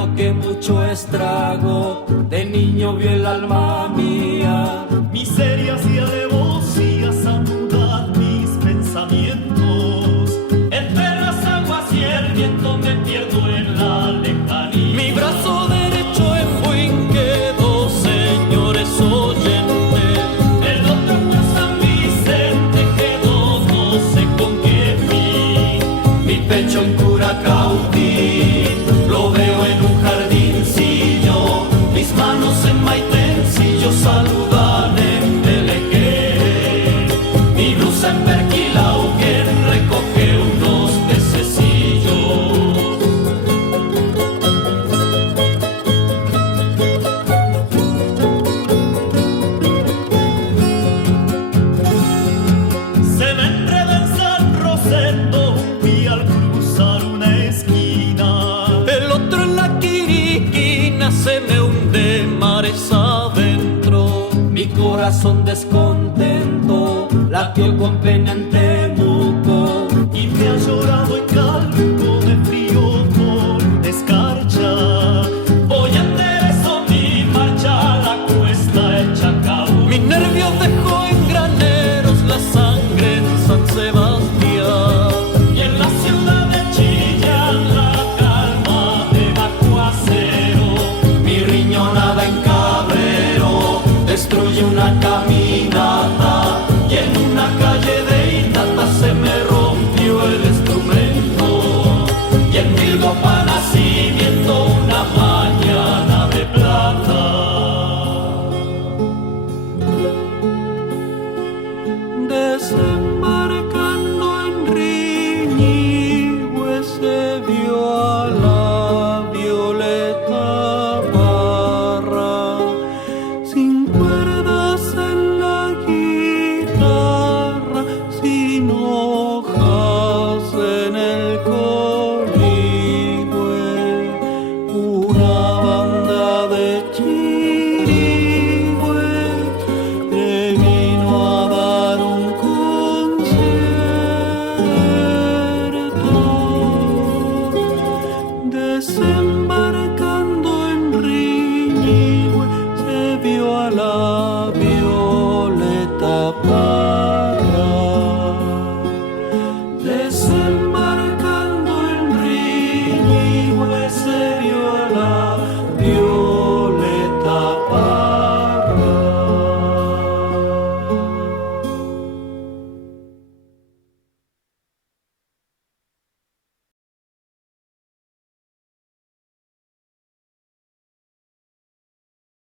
siento que mucho estrago de niño vio el alma mía. Miserias y alevosías anudan mis pensamientos. Entre las aguas y el viento me pierdo en la lejanía. Mi brazo derecho en Fuín quedó, señores oyentes. El otro en San Vicente quedó, no sé con qué fin. Mi pecho en Curacautí lo veo en un jardincillo. Mis manos en Maitencillo saludan en Telequé. Mi blusa en Perquilauquén recoge unos pececillos. Se me enreda en San Rosendo un pie al cruzar una esquina. El otro en la Quiriquina se me hunde mares adentro. Mi corazón descontento latió con pena en Temuco. Y me ha llorado en Calco de frío por escarcha. Voy a enderezo mi marcha a la cuesta el Chacaú. Mis nervios dejó en graneros la sangre en San Sebastián. Y en la ciudad de Chillán la calma de aguacero. Mi riñonada en Cabrero destruye una caminata. Y en una calle de Itata se me rompió el instrumento. Y en Milgopa nacimiento una mañana de plata. Desde